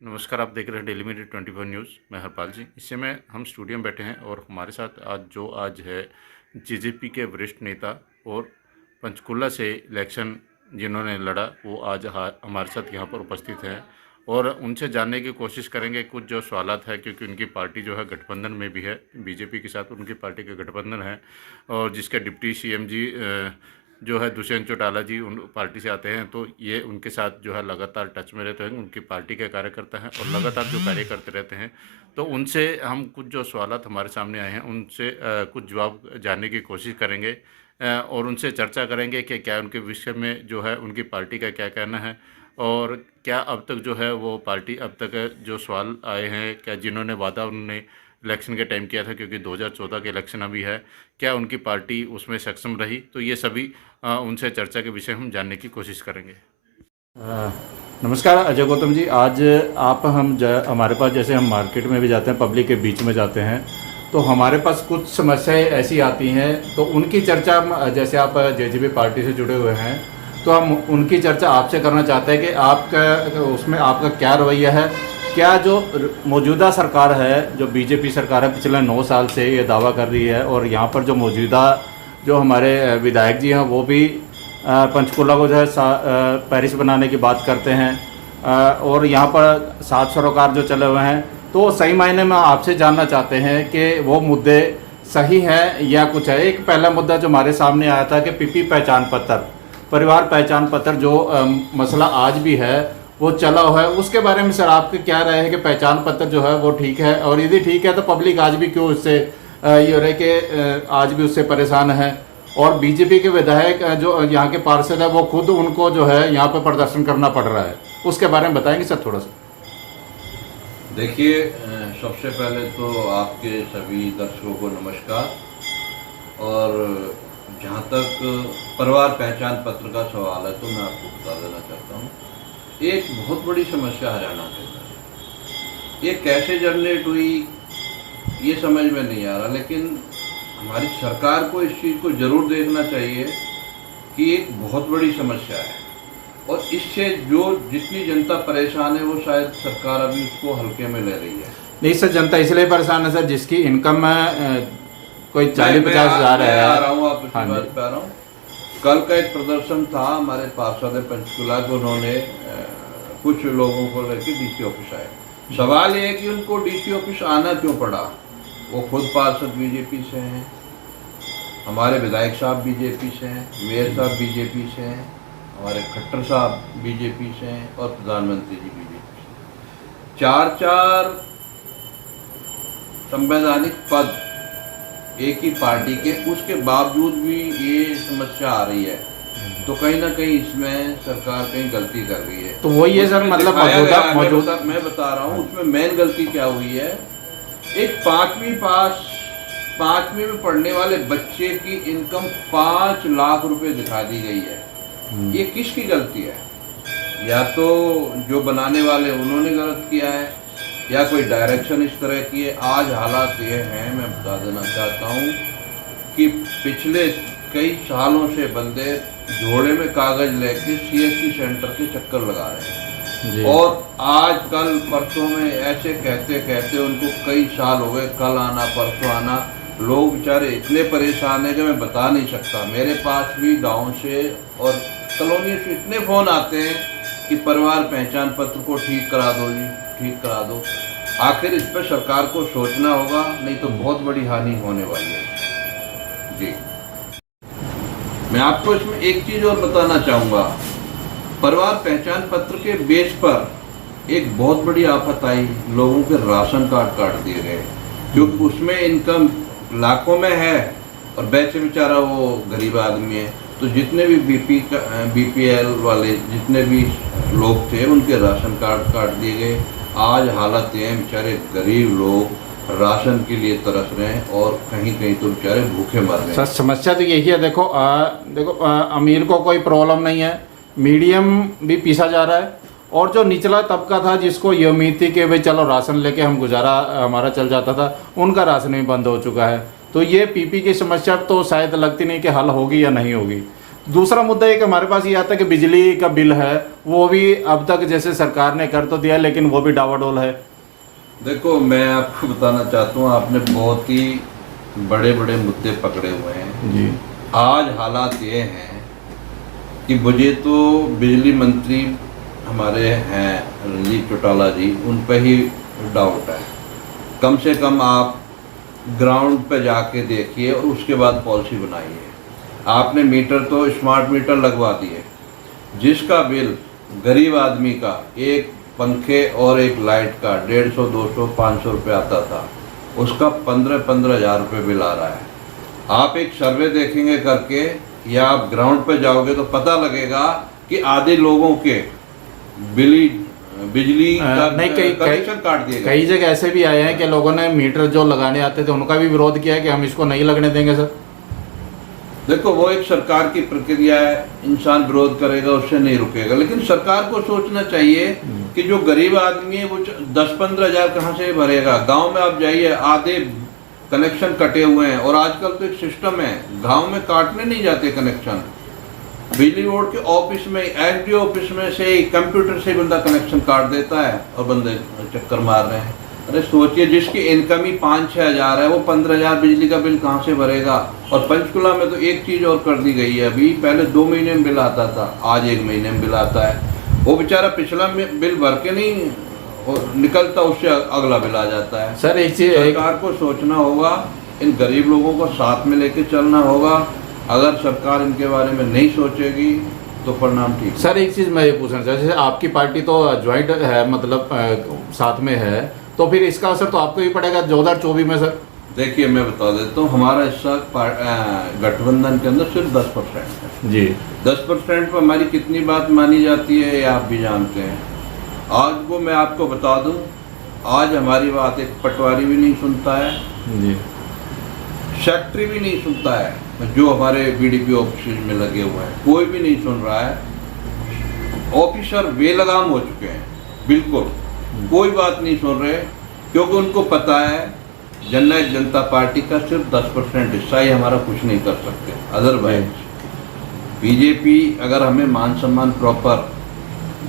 नमस्कार, आप देख रहे हैं डेली मीडिया 24 न्यूज़। मैं हरपाल जी। इस समय हम स्टूडियो में बैठे हैं और हमारे साथ आज है जेजेपी के वरिष्ठ नेता और पंचकुला से इलेक्शन जिन्होंने लड़ा वो आज हमारे साथ यहाँ पर उपस्थित हैं और उनसे जानने की कोशिश करेंगे कुछ जो सवालात है, क्योंकि उनकी पार्टी जो है गठबंधन में भी है, बीजेपी के साथ उनकी पार्टी का गठबंधन है और जिसके डिप्टी सीएम जी जो है दुष्यंत चौटाला जी उन पार्टी से आते हैं, तो ये उनके साथ जो है लगातार टच में रहते हैं, उनकी पार्टी के कार्यकर्ता हैं और लगातार जो कार्य करते रहते हैं। तो उनसे हम कुछ जो सवालात हमारे सामने आए हैं उनसे कुछ जवाब जानने की कोशिश करेंगे और उनसे चर्चा करेंगे कि क्या उनके विषय में जो है उनकी पार्टी का क्या कहना है और क्या अब तक जो है वो पार्टी अब तक जो सवाल आए हैं, क्या जिन्होंने वादा उन्होंने इलेक्शन के टाइम किया था, क्योंकि 2014 के इलेक्शन अभी है, क्या उनकी पार्टी उसमें सक्षम रही, तो ये सभी उनसे चर्चा के विषय हम जानने की कोशिश करेंगे। नमस्कार अजय गौतम जी। आज आप हमारे पास जैसे हम मार्केट में भी जाते हैं, पब्लिक के बीच में जाते हैं, तो हमारे पास कुछ समस्याएं ऐसी आती हैं, तो उनकी चर्चा हम जैसे आप जेजेपी पार्टी से जुड़े हुए हैं तो हम उनकी चर्चा आपसे करना चाहते हैं कि आपका उसमें आपका क्या रवैया है। क्या जो मौजूदा सरकार है, जो बीजेपी सरकार है, पिछले 9 साल से ये दावा कर रही है और यहाँ पर जो मौजूदा जो हमारे विधायक जी हैं वो भी पंचकुला को जो है पेरिस बनाने की बात करते हैं और यहाँ पर 7 सरोकार जो चले हुए हैं, तो सही मायने में आपसे जानना चाहते हैं कि वो मुद्दे सही हैं या कुछ है। एक पहला मुद्दा जो हमारे सामने आया था कि पीपी पहचान पत्र, परिवार पहचान पत्र जो मसला आज भी है वो चला हुआ है, उसके बारे में सर आपके क्या राय है कि पहचान पत्र जो है वो ठीक है, और यदि ठीक है तो पब्लिक आज भी क्यों उससे ये हो रहा है कि आज भी उससे परेशान है, और बीजेपी के विधायक जो यहाँ के पार्षद है वो खुद उनको जो है यहाँ पर प्रदर्शन करना पड़ रहा है, उसके बारे में बताएंगे सर थोड़ा सा। देखिए, सबसे पहले तो आपके सभी दर्शकों को नमस्कार। और जहाँ तक परिवार पहचान पत्र का सवाल है तो मैं आपको बता देना चाहता हूँ, एक बहुत बड़ी समस्या हरियाणा के अंदर ये कैसे जनरेट हुई ये समझ में नहीं आ रहा, लेकिन हमारी सरकार को इस चीज़ को ज़रूर देखना चाहिए कि एक बहुत बड़ी समस्या है और इससे जो जितनी जनता परेशान है वो शायद सरकार अभी उसको हल्के में ले रही है। नहीं सर, जनता इसलिए परेशान है सर जिसकी इनकम कोई 40-50 हज़ार है। आ रहा हूँ, आप उसी बात पे आ रहा हूँ। कल का एक प्रदर्शन था हमारे पार्षद पंचकुला को, उन्होंने कुछ लोगों को लेकर डीसी ऑफिस आए। सवाल ये है कि उनको डीसी ऑफिस आना क्यों पड़ा। वो खुद पार्षद बीजेपी से हैं, हमारे विधायक साहब बीजेपी से हैं, मेयर साहब बीजेपी से हैं, हमारे खट्टर साहब बीजेपी से हैं और प्रधानमंत्री जी बीजेपी से। 4-4 संवैधानिक पद एक ही पार्टी के, उसके बावजूद भी ये समस्या आ रही है, तो कहीं ना कहीं इसमें सरकार कहीं गलती कर रही है। तो वही है सर, मतलब मौजूदा मैं बता रहा हूँ उसमें मेन गलती क्या हुई है। एक 5वीं में पढ़ने वाले बच्चे की इनकम 5 लाख रुपए दिखा दी गई है। ये किसकी गलती है? या तो जो बनाने वाले उन्होंने गलत किया है या कोई डायरेक्शन इस तरह की है। आज हालात ये हैं, मैं बता देना चाहता हूँ कि पिछले कई सालों से बंदे झोड़े में कागज लेके सीएससी सेंटर के चक्कर लगा रहे हैं और आज कल परसों में ऐसे कहते कहते उनको कई साल हो गए, कल आना परसों आना। लोग बेचारे इतने परेशान हैं कि मैं बता नहीं सकता। मेरे पास भी गाँव से और कॉलोनी से इतने फ़ोन आते हैं कि परिवार पहचान पत्र को ठीक करा दो जी, ठीक करा दो। आखिर इस पर सरकार को सोचना होगा, नहीं तो बहुत बड़ी हानि होने वाली है जी। मैं आपको इसमें एक चीज़ और बताना चाहूँगा। परिवार पहचान पत्र के बेस पर एक बहुत बड़ी आफत आई, लोगों के राशन कार्ड काट दिए गए, क्योंकि उसमें इनकम लाखों में है और वैसे बेचारा वो गरीब आदमी है। तो जितने भी बीपीएल वाले जितने भी लोग थे उनके राशन कार्ड काट दिए गए। आज हालत ये है, बेचारे गरीब लोग राशन के लिए तरस रहे हैं और कहीं कहीं तो बेचारे भूखे मर रहे हैं। सर समस्या तो यही है, देखो अमीर को कोई प्रॉब्लम नहीं है, मीडियम भी पीसा जा रहा है, और जो निचला तबका था जिसको ये उम्मीद थी कि भाई चलो राशन लेके हम गुजारा हमारा चल जाता था, उनका राशन भी बंद हो चुका है। तो ये पीपी की समस्या तो शायद लगती नहीं कि हल होगी या नहीं होगी। दूसरा मुद्दा एक हमारे पास ये आता है कि बिजली का बिल है वो भी अब तक जैसे सरकार ने कर तो दिया लेकिन वो भी डावाडोल है। देखो, मैं आपको बताना चाहता हूँ, आपने बहुत ही बड़े बड़े मुद्दे पकड़े हुए हैं जी। आज हालात ये हैं कि मुझे तो बिजली मंत्री हमारे हैं रणजीत चौटाला जी, उन पर ही डाउट है। कम से कम आप ग्राउंड पे जाके देखिए और उसके बाद पॉलिसी बनाइए। आपने मीटर तो स्मार्ट मीटर लगवा दिए, जिसका बिल गरीब आदमी का एक पंखे और एक लाइट का 150, 200, 500 रुपये आता था, उसका 15 हज़ार रुपये बिल आ रहा है। आप एक सर्वे देखेंगे करके या आप ग्राउंड पे जाओगे तो पता लगेगा कि आधे लोगों के बिजली का नहीं, कनेक्शन काट दिए गए। कई जगह ऐसे भी आए हैं कि लोगों ने मीटर जो लगाने आते थे उनका भी विरोध किया है कि हम इसको नहीं लगने देंगे सर। देखो, वो एक सरकार की प्रक्रिया है, इंसान विरोध करेगा उससे नहीं रुकेगा, लेकिन सरकार को सोचना चाहिए कि जो गरीब आदमी है वो 10-15 हज़ार कहाँ से भरेगा। गांव में आप जाइए, आधे कनेक्शन कटे हुए हैं और आजकल तो एक सिस्टम है, गांव में काटने नहीं जाते कनेक्शन, बिजली बोर्ड के ऑफिस में, एसडीओ ऑफिस में से कंप्यूटर से बंदा कनेक्शन काट देता है और बंदे चक्कर मार रहे हैं। अरे सोचिए, जिसकी इनकम ही 5-6 हज़ार है वो 15 हज़ार बिजली का बिल कहाँ से भरेगा। और पंचकुला में तो एक चीज़ और कर दी गई है, अभी पहले 2 महीने में बिल आता था, आज 1 महीने में बिल आता है। वो बेचारा पिछला बिल भर के नहीं और निकलता, उससे अगला बिल आ जाता है। सर एक चीज सरकार को सोचना होगा, इन गरीब लोगों को साथ में लेके चलना होगा। अगर सरकार इनके बारे में नहीं सोचेगी तो परिणाम ठीक। सर एक चीज मैं ये पूछना चाहता हूँ, जैसे आपकी पार्टी तो ज्वाइंट है, मतलब साथ में है, तो फिर इसका असर तो आपको ही पड़ेगा 2024 में सर। देखिए, मैं बता देता हूँ, हमारा हिस्सा गठबंधन के अंदर सिर्फ 10% है जी। 10% पर हमारी कितनी बात मानी जाती है ये आप भी जानते हैं। आज को मैं आपको बता दूं, आज हमारी बात एक पटवारी भी नहीं सुनता है जी, सेक्रेटरी भी नहीं सुनता है, जो हमारे बीडीपी ऑफिस में लगे हुए हैं कोई भी नहीं सुन रहा है। ऑफिसर बेलगाम हो चुके हैं, बिल्कुल कोई बात नहीं सुन रहे, क्योंकि उनको पता है जननायक जनता पार्टी का सिर्फ 10% हिस्सा ही हमारा कुछ नहीं कर सकते। अदरवाइज बीजेपी अगर हमें मान सम्मान प्रॉपर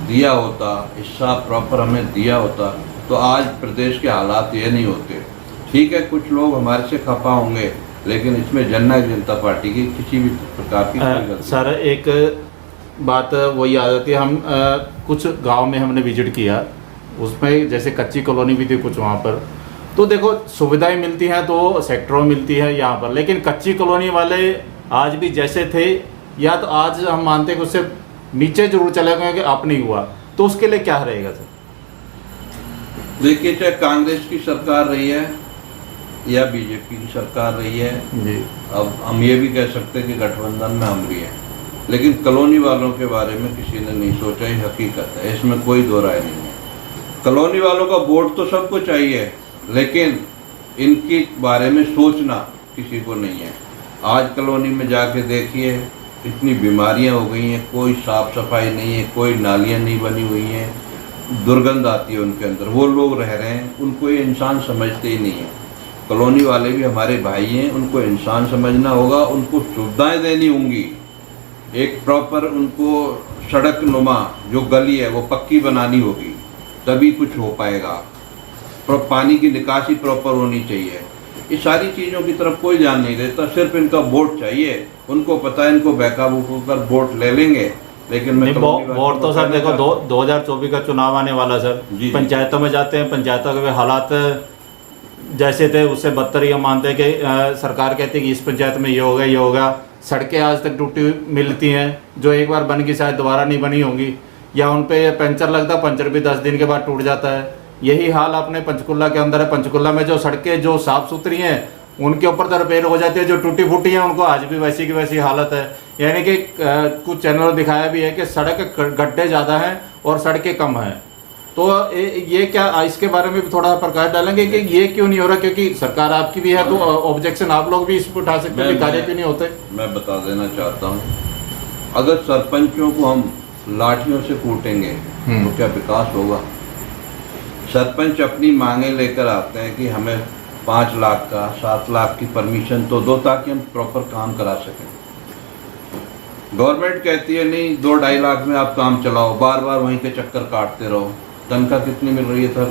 दिया होता, हिस्सा प्रॉपर हमें दिया होता, तो आज प्रदेश के हालात ये नहीं होते। ठीक है, कुछ लोग हमारे से खफा होंगे, लेकिन इसमें जननायक जनता पार्टी की किसी भी प्रकार की कोई गलती। सर एक बात वही आ जाती है, हम कुछ गांव में हमने विजिट किया, उसमें जैसे कच्ची कॉलोनी भी थी कुछ वहाँ पर, तो देखो सुविधाएं मिलती हैं तो सेक्टरों में मिलती है यहाँ पर, लेकिन कच्ची कॉलोनी वाले आज भी जैसे थे, या तो आज हम मानते हैं कि उससे नीचे जरूर चले गए कि अब नहीं हुआ, तो उसके लिए क्या रहेगा सर? देखिए, चाहे कांग्रेस की सरकार रही है या बीजेपी की सरकार रही है जी, अब हम ये भी कह सकते हैं कि गठबंधन में हम भी हैं, लेकिन कॉलोनी वालों के बारे में किसी ने नहीं सोचा, ये हकीकत है, इसमें कोई दो राय नहीं है। कॉलोनी वालों का वोट तो सबको चाहिए, लेकिन इनके बारे में सोचना किसी को नहीं है। आज कॉलोनी में जाके देखिए, इतनी बीमारियां हो गई हैं, कोई साफ सफाई नहीं है, कोई नालियां नहीं बनी हुई हैं, दुर्गंध आती है उनके अंदर, वो लोग रह रहे हैं, उनको ये इंसान समझते ही नहीं है। कॉलोनी वाले भी हमारे भाई हैं, उनको इंसान समझना होगा, उनको सुविधाएं देनी होंगी, एक प्रॉपर उनको सड़क नुमा जो गली है वो पक्की बनानी होगी, तभी कुछ हो पाएगा। पानी की निकासी प्रॉपर होनी चाहिए। ये सारी चीज़ों की तरफ कोई ध्यान नहीं देता, सिर्फ इनका वोट चाहिए, उनको पता है इनको बेकाबू होकर वोट ले लेंगे। लेकिन मैं वोट तो सर देखो 2024 का चुनाव आने वाला सर, पंचायतों में जाते हैं, पंचायतों के हालात जैसे थे उससे बदतर ये मानते हैं कि सरकार कहती है कि इस पंचायत में ये होगा ये होगा। सड़कें आज तक टूटी मिलती हैं, जो एक बार बन गई शायद दोबारा नहीं बनी होंगी, या उन पे पंचर लगता, पंचर भी 10 दिन के बाद टूट जाता है। यही हाल अपने पंचकुला के अंदर है। पंचकुला में जो सड़कें जो साफ सुथरी हैं उनके ऊपर तो रिपेयर हो जाती है, जो टूटी फूटी हैं उनको आज भी वैसी की वैसी हालत है। यानी कि कुछ चैनलों दिखाया भी है कि सड़क गड्ढे ज़्यादा हैं और सड़कें कम हैं। तो ये क्या, इसके बारे में भी थोड़ा प्रकाश डालेंगे कि ये क्यों नहीं हो रहा? क्योंकि सरकार आपकी भी है तो ऑब्जेक्शन आप लोग भी इस पर उठा सकते हैं, कार्य क्यों नहीं होते? मैं बता देना चाहता हूँ, अगर सरपंचों को हम लाठियों से कूटेंगे तो क्या विकास होगा? सरपंच अपनी मांगे लेकर आते हैं कि हमें 5 लाख का 7 लाख की परमिशन तो दो, ताकि हम प्रॉपर काम करा सकें। गवर्नमेंट कहती है नहीं 2-2.5 लाख में आप काम चलाओ, बार बार वहीं के चक्कर काटते रहो। तनख्वाह कितनी मिल रही है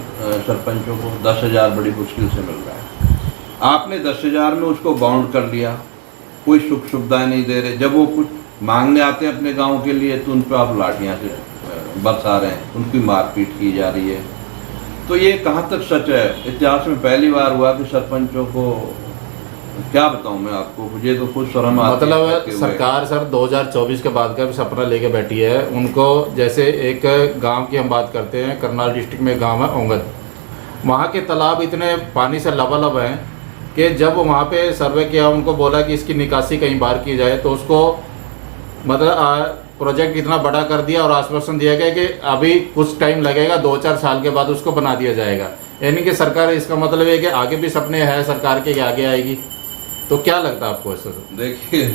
सरपंचों को? 10,000 बड़ी मुश्किल से मिल रहा है। आपने 10,000 में उसको बाउंड कर लिया, कोई सुख सुविधाएं नहीं दे रहे। जब वो कुछ मांगने आते हैं अपने गांव के लिए तो उन पर आप लाठियाँ से बरसा रहे हैं, उनकी मारपीट की जा रही है। तो ये कहाँ तक सच है? इतिहास में पहली बार हुआ कि सरपंचों को, क्या बताऊं मैं आपको, मुझे तो खुद शर्म आती है। मतलब सरकार सर 2024 के बाद का भी सपना लेके बैठी है। उनको जैसे एक गांव की हम बात करते हैं, करनाल डिस्ट्रिक्ट में गांव है ओंगद, वहाँ के तालाब इतने पानी से लबालब हैं कि जब वहाँ पे सर्वे किया, उनको बोला कि इसकी निकासी कहीं बाहर की जाए, तो उसको मतलब प्रोजेक्ट इतना बड़ा कर दिया और आश्वासन दिया गया कि अभी कुछ टाइम लगेगा, 2-4 साल के बाद उसको बना दिया जाएगा। यानी कि सरकार, इसका मतलब है कि आगे भी सपने हैं सरकार के कि आगे आएगी। तो क्या लगता है आपको ऐसा? देखिए,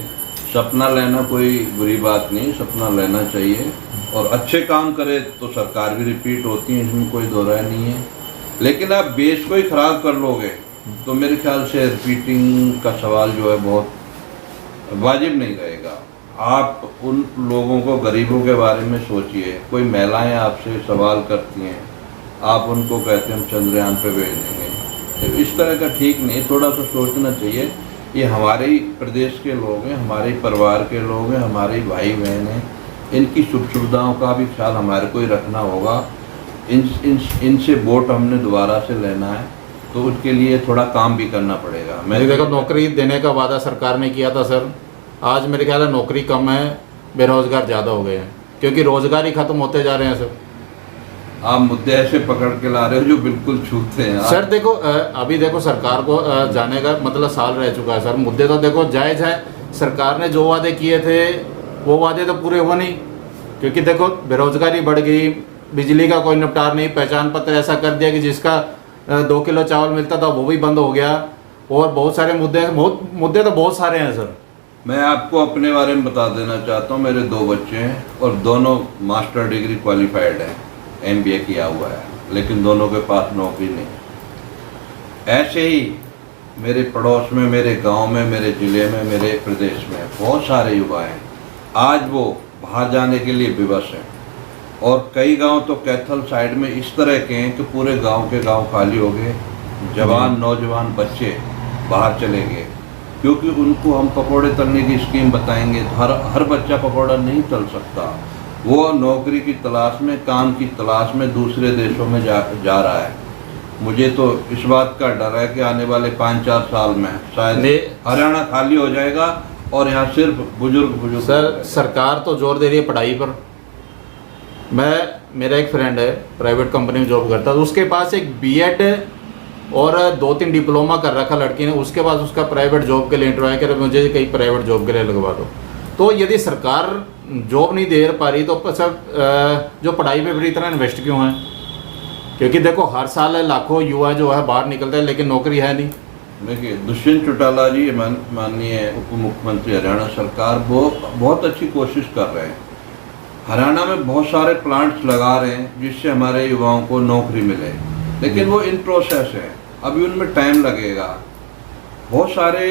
सपना लेना कोई बुरी बात नहीं, सपना लेना चाहिए, और अच्छे काम करे तो सरकार भी रिपीट होती है, इसमें कोई दो राय नहीं है। लेकिन आप बेस को ही खराब कर लोगे तो मेरे ख्याल से रिपीटिंग का सवाल जो है बहुत वाजिब नहीं रहेगा। आप उन लोगों को, गरीबों के बारे में सोचिए। कोई महिलाएं आपसे सवाल करती हैं, आप उनको कहते हैं हम चंद्रयान पे भेज देंगे, तो इस तरह का ठीक नहीं। थोड़ा सा सोचना चाहिए। ये हमारे ही प्रदेश के लोग हैं, हमारे ही परिवार के लोग हैं, हमारे ही भाई बहन हैं, इनकी सुख सुविधाओं का भी ख्याल हमारे को ही रखना होगा। इनसे वोट हमने दोबारा से लेना है तो उसके लिए थोड़ा काम भी करना पड़ेगा। मैं देखो, नौकरी देने का वादा सरकार ने किया था सर, आज मेरे ख्याल है नौकरी कम है, बेरोजगार ज़्यादा हो गए हैं, क्योंकि रोजगार ही खत्म होते जा रहे हैं सर। आप मुद्दे ऐसे पकड़ के ला रहे हो जो बिल्कुल छूते हैं सर। देखो अभी देखो, सरकार को जाने का मतलब साल रह चुका है सर। मुद्दे तो देखो जायज़ है, सरकार ने जो वादे किए थे वो वादे तो पूरे हुए नहीं, क्योंकि देखो बेरोजगारी बढ़ गई, बिजली का कोई निपटार नहीं, पहचान पत्र ऐसा कर दिया कि जिसका 2 किलो चावल मिलता था वो भी बंद हो गया, और बहुत सारे मुद्दे तो बहुत सारे हैं सर। मैं आपको अपने बारे में बता देना चाहता हूँ, मेरे 2 बच्चे हैं और दोनों मास्टर डिग्री क्वालिफाइड हैं, MBA किया हुआ है, लेकिन दोनों के पास नौकरी नहीं। ऐसे ही मेरे पड़ोस में, मेरे गांव में, मेरे ज़िले में, मेरे प्रदेश में बहुत सारे युवा हैं, आज वो बाहर जाने के लिए विवश हैं। और कई गांव तो कैथल साइड में इस तरह के हैं कि पूरे गांव के गांव खाली हो गए, जवान नौजवान बच्चे बाहर चले गए, क्योंकि उनको हम पकौड़े तलने की स्कीम बताएंगे तो हर बच्चा पकौड़ा नहीं तल सकता। वो नौकरी की तलाश में, काम की तलाश में दूसरे देशों में जा रहा है। मुझे तो इस बात का डर है कि आने वाले 5-4 साल में शायद हरियाणा खाली हो जाएगा और यहाँ सिर्फ बुजुर्ग सर। सरकार तो जोर दे रही है पढ़ाई पर। मेरा एक फ्रेंड है, प्राइवेट कंपनी में जॉब करता है, तो उसके पास एक B.Ed और 2-3 डिप्लोमा कर रखा लड़की ने, उसके बाद उसका प्राइवेट जॉब के लिए इंटरव्यू कर, मुझे कहीं प्राइवेट जॉब के लिए लगवा दो। तो यदि सरकार जॉब नहीं दे पा रही तो सब जो पढ़ाई में भी इतना इन्वेस्ट क्यों है? क्योंकि देखो हर साल लाखों युवा जो है बाहर निकलते हैं, लेकिन नौकरी है नहीं। देखिए, दुष्यंत चौटाला जी माननीय उप मुख्यमंत्री हरियाणा सरकार वो बहुत अच्छी कोशिश कर रहे हैं। हरियाणा में बहुत सारे प्लांट्स लगा रहे हैं जिससे हमारे युवाओं को नौकरी मिले, लेकिन वो इन प्रोसेस है, अभी उनमें टाइम लगेगा। बहुत सारे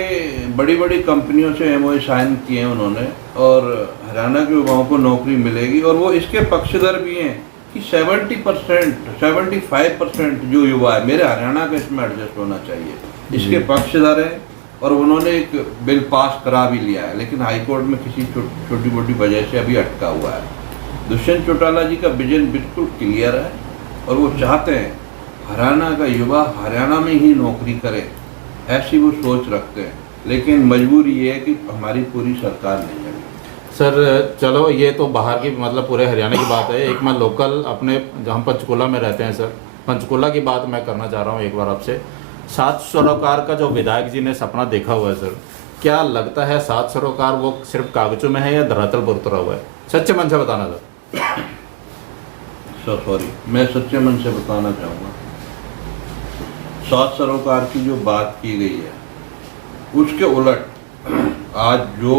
बड़ी कंपनियों से MOU साइन किए हैं उन्होंने, और हरियाणा के युवाओं को नौकरी मिलेगी। और वो इसके पक्षधर भी हैं कि 70%, 75% जो युवा है, मेरे हरियाणा का इसमें एडजस्ट होना चाहिए, इसके पक्षधर है। और उन्होंने एक बिल पास करा भी लिया है, लेकिन हाईकोर्ट में किसी छोटी मोटी वजह से अभी अटका हुआ है। दुष्यंत चौटाला जी का विजन बिल्कुल क्लियर है और वो चाहते हैं हरियाणा का युवा हरियाणा में ही नौकरी करे, ऐसी वो सोच रखते हैं। लेकिन मजबूरी ये है कि हमारी पूरी सरकार नहीं है। सर चलो, ये तो बाहर की मतलब पूरे हरियाणा की बात है। एक मैं लोकल अपने, जहाँ पंचकूला में रहते हैं सर, पंचकूला की बात मैं करना चाह रहा हूँ एक बार आपसे। 7 सरोकार का जो विधायक जी ने सपना देखा हुआ है सर, क्या लगता है 7 सरोकार वो सिर्फ कागजों में है या धरातल पर उतरा हुआ है? सच्चे मन से बताना सर। सॉरी, मैं सच्चे मन से बताना चाहूँगा, 7 सरोकार की जो बात की गई है उसके उलट आज जो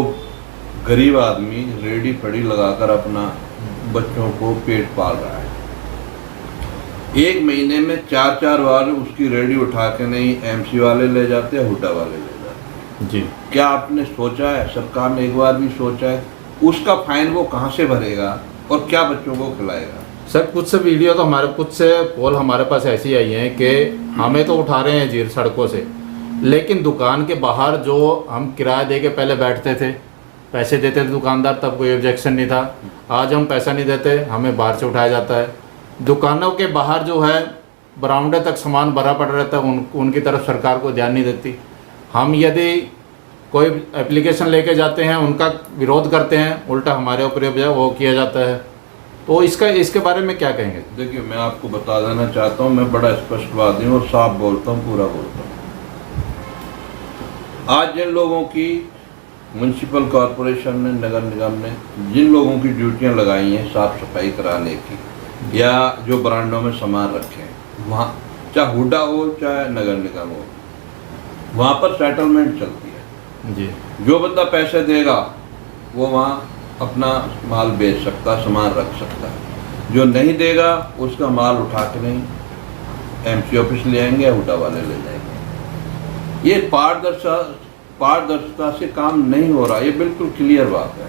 गरीब आदमी रेडी फड़ी लगाकर अपना बच्चों को पेट पाल रहा है, 1 महीने में 4-4 बार उसकी रेडी उठा के नहीं MC वाले ले जाते हैं, हुड्डा वाले ले जाते हैं। जी, क्या आपने सोचा है, सरकार ने एक बार भी सोचा है उसका फाइन वो कहाँ से भरेगा और क्या बच्चों को खिलाएगा? सर कुछ से वीडियो तो हमारे, कुछ से कॉल हमारे पास ऐसी आई हैं कि हमें तो उठा रहे हैं जी सड़कों से, लेकिन दुकान के बाहर जो हम किराया दे के पहले बैठते थे, पैसे देते थे दुकानदार, तब कोई ऑब्जेक्शन नहीं था। आज हम पैसा नहीं देते, हमें बाहर से उठाया जाता है। दुकानों के बाहर जो है बरामदे तक सामान भरा पड़ रहता है, उनकी तरफ सरकार को ध्यान नहीं देती। हम यदि कोई एप्लीकेशन लेके जाते हैं, उनका विरोध करते हैं, उल्टा हमारे ऊपर वो किया जाता है। तो इसके बारे में क्या कहेंगे? देखिए, मैं आपको बता देना चाहता हूँ, मैं बड़ा स्पष्टवादी हूँ और साफ बोलता हूँ, पूरा बोलता हूँ। आज जिन लोगों की म्यूनसिपल कॉरपोरेशन ने, नगर निगम ने जिन लोगों की ड्यूटियाँ लगाई हैं साफ सफाई कराने की या जो ब्रांडों में सामान रखे हैं, वहाँ चाहे हुडा हो चाहे नगर निगम हो, वहाँ पर सेटलमेंट चलती है जी। जो बंदा पैसे देगा वो वहाँ अपना माल बेच सकता, सामान रख सकता है। जो नहीं देगा उसका माल उठा के नहीं एमसी ऑफिस ले आएंगे, हुडा वाले ले जाएंगे। ये पारदर्शिता से काम नहीं हो रहा, ये बिल्कुल क्लियर बात है।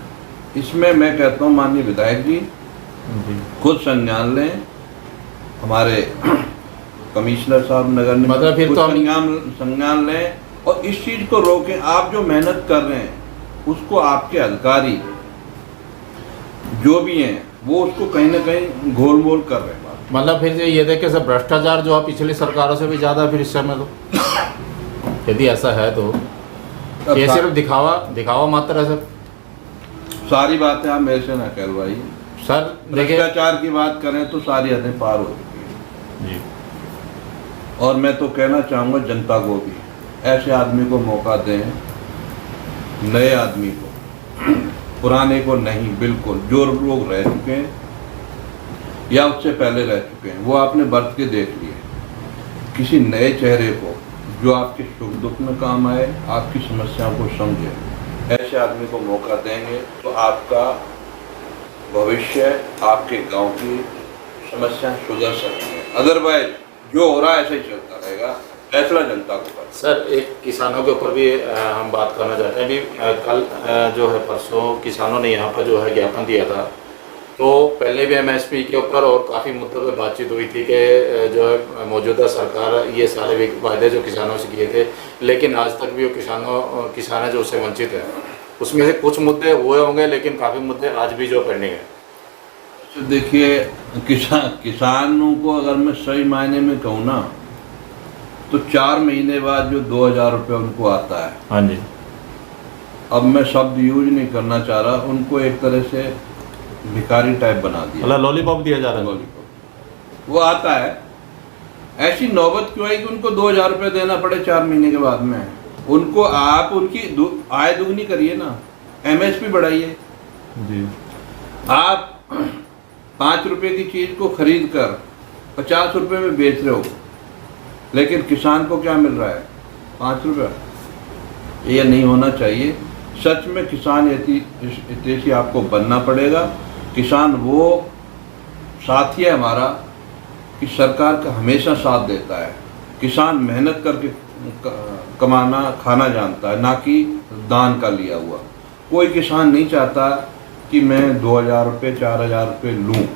इसमें मैं कहता हूँ माननीय विधायक जी खुद संज्ञान लें, हमारे कमिश्नर साहब नगर निगम मतलब फिर तो संज्ञान लें और इस चीज को रोकें। आप जो मेहनत कर रहे हैं उसको आपके अधिकारी जो भी हैं वो उसको कहीं ना कहीं घोल मोल कर रहे हैं। मतलब फिर ये देखे सर, भ्रष्टाचार जो है पिछली सरकारों से भी ज़्यादा फिर इस समय तो, यदि ऐसा है तो ये सिर्फ दिखावा मात्र है सर। सारी बातें आप मेरे से ना कहलवाइए सर। भ्रष्टाचार की बात करें तो सारी हदें पार हो चुकी है। और मैं तो कहना चाहूँगा जनता को भी, ऐसे आदमी को मौका दें, नए आदमी को, पुराने को नहीं। बिल्कुल जो लोग रह चुके हैं या उससे पहले रह चुके हैं वो आपने बरत के देख लिए। किसी नए चेहरे को जो आपके सुख दुख में काम आए, आपकी समस्याओं को समझे, ऐसे आदमी को मौका देंगे तो आपका भविष्य, आपके गांव की समस्याएं सुधर सकती हैं। अदरवाइज जो हो रहा है ऐसे ही चलता रहेगा। फैसला जनता को कर। सर एक किसानों के ऊपर भी हम बात करना चाहते हैं। अभी कल जो है परसों किसानों ने यहाँ पर जो है ज्ञापन दिया था, तो पहले भी एमएसपी के ऊपर और काफ़ी मुद्दों पर बातचीत हुई थी कि जो है मौजूदा सरकार ये सारे वायदे जो किसानों से किए थे, लेकिन आज तक भी वो किसान जो उससे वंचित हैं। उसमें से कुछ मुद्दे हुए होंगे लेकिन काफ़ी मुद्दे आज भी जो पेंडिंग है। तो देखिए, किसानों को अगर मैं सही मायने में कहूँ ना तो 4 महीने बाद जो 2000 रुपये उनको आता है, हाँ जी, अब मैं शब्द यूज नहीं करना चाह रहा, उनको एक तरह से भिखारी टाइप बना दिया, मतलब लॉलीपॉप दिया जा रहा है। लॉलीपॉप वो आता है। ऐसी नौबत क्यों आई कि उनको 2000 रुपये देना पड़े 4 महीने के बाद में? उनको आप उनकी आय दुगनी करिए ना, एमएसपी बढ़ाइए। जी। आप 5 रुपये की चीज को खरीद कर 50 रुपये में बेच रहे हो, लेकिन किसान को क्या मिल रहा है? 5 रुपये। ये नहीं होना चाहिए। सच में किसान हितैषी आपको बनना पड़ेगा। किसान वो साथी है हमारा कि सरकार का हमेशा साथ देता है। किसान मेहनत करके कमाना खाना जानता है, ना कि दान का लिया हुआ। कोई किसान नहीं चाहता कि मैं 2000 रुपये 4000 रुपये लूँ,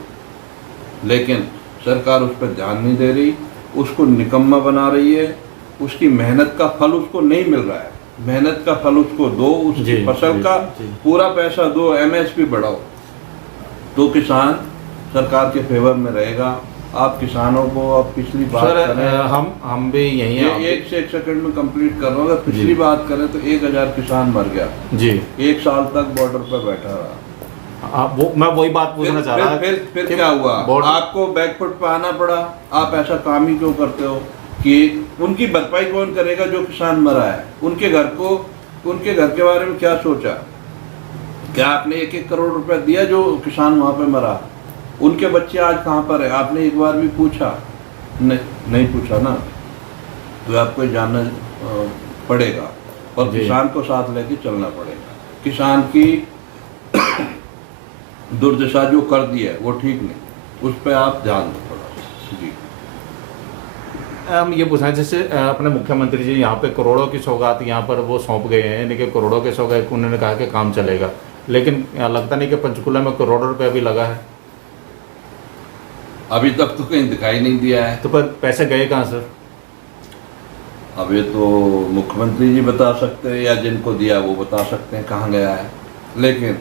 लेकिन सरकार उस पर ध्यान नहीं दे रही, उसको निकम्मा बना रही है। उसकी मेहनत का फल उसको नहीं मिल रहा है। मेहनत का फल उसको दो, उसकी फसल का पूरा पैसा दो, एमएसपी बढ़ाओ, तो किसान सरकार के फेवर में रहेगा। आप किसानों को अब पिछली बात करें, हम भी यही हैं। एक से एक सेकंड में कंप्लीट कर रहा हूँ। अगर पिछली बात करें तो 1000 किसान मर गया जी, 1 साल तक बॉर्डर पर बैठा रहा। मैं वही बात पूछना चाह रहा। फिर क्या हुआ? आपको बैकफुट पे आना पड़ा। आप ऐसा काम ही क्यों करते हो कि उनकी भरपाई कौन करेगा जो किसान मरा है? उनके घर के बारे में क्या सोचा? क्या आपने 1-1 करोड़ रुपए दिया जो किसान वहां पे मरा? उनके बच्चे आज कहाँ पर है? आपने एक बार भी पूछा? नहीं पूछा ना। तो आपको जानना पड़ेगा और किसान को साथ लेके चलना पड़ेगा। किसान की दुर्दशा जो कर दी है वो ठीक नहीं, उस पर आप ध्यान दो थोड़ा। जी, हम ये पूछना, जैसे अपने मुख्यमंत्री जी यहाँ पे करोड़ों की सौगात यहाँ पर वो सौंप गए हैं, यानी कि करोड़ों के सौगात उन्होंने कहा कि काम चलेगा, लेकिन लगता नहीं कि पंचकूला में करोड़ों रुपये अभी लगा है। अभी तक तो कहीं दिखाई नहीं दिया है। तो पर पैसे गए कहाँ सर? अब ये तो मुख्यमंत्री जी बता सकते हैं या जिनको दिया वो बता सकते हैं कहाँ गया है। लेकिन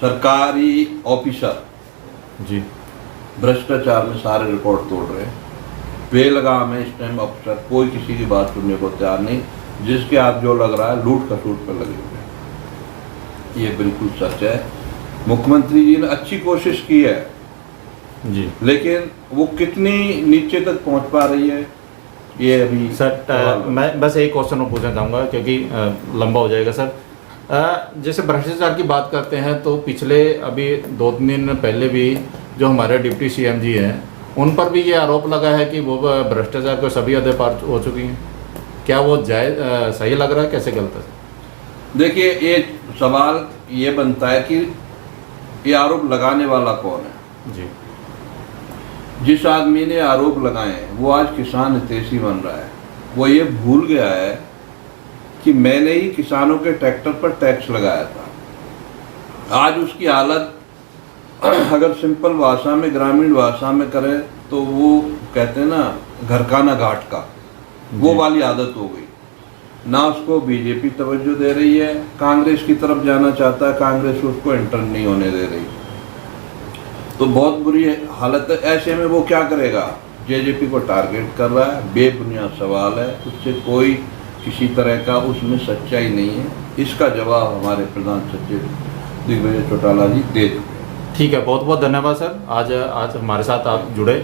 सरकारी ऑफिसर जी भ्रष्टाचार में सारे रिकॉर्ड तोड़ रहे हैं। बेलगाम है इस टाइम अफसर, कोई किसी की बात सुनने को तैयार नहीं। जिसके हाथ जो लग रहा है लूट खसूट पर लगे हुए हैं। ये बिल्कुल सच है। मुख्यमंत्री जी ने अच्छी कोशिश की है जी, लेकिन वो कितनी नीचे तक पहुंच पा रही है ये अभी सर मैं बस एक क्वेश्चन और पूछना चाहूँगा क्योंकि लंबा हो जाएगा सर। जैसे भ्रष्टाचार की बात करते हैं तो पिछले अभी 2-3 दिन पहले भी जो हमारे डिप्टी सीएम जी हैं उन पर भी ये आरोप लगा है कि वो भ्रष्टाचार को सभी हदें पार हो चुकी हैं। क्या वो सही लग रहा है, कैसे गलत है? देखिए, ये सवाल ये बनता है कि ये आरोप लगाने वाला कौन है। जी, जिस आदमी ने आरोप लगाए हैं वो आज किसान हितैषी बन रहा है। वो ये भूल गया है कि मैंने ही किसानों के ट्रैक्टर पर टैक्स लगाया था। आज उसकी हालत अगर सिंपल भाषा में, ग्रामीण भाषा में करें तो वो कहते हैं ना घर का ना घाट का, वो वाली आदत हो गई। ना उसको बीजेपी तवज्जो दे रही है, कांग्रेस की तरफ जाना चाहता है, कांग्रेस उसको एंटर नहीं होने दे रही। तो बहुत बुरी हालत है। ऐसे में वो क्या करेगा? जेजेपी को टारगेट कर रहा है। बेबुनियाद सवाल है, उससे कोई किसी तरह का उसमें सच्चाई नहीं है। इसका जवाब हमारे प्रधान सचिव दिग्विजय चौटाला जी दे चुके हैं। ठीक है, बहुत बहुत धन्यवाद सर। आज हमारे साथ आप जुड़े।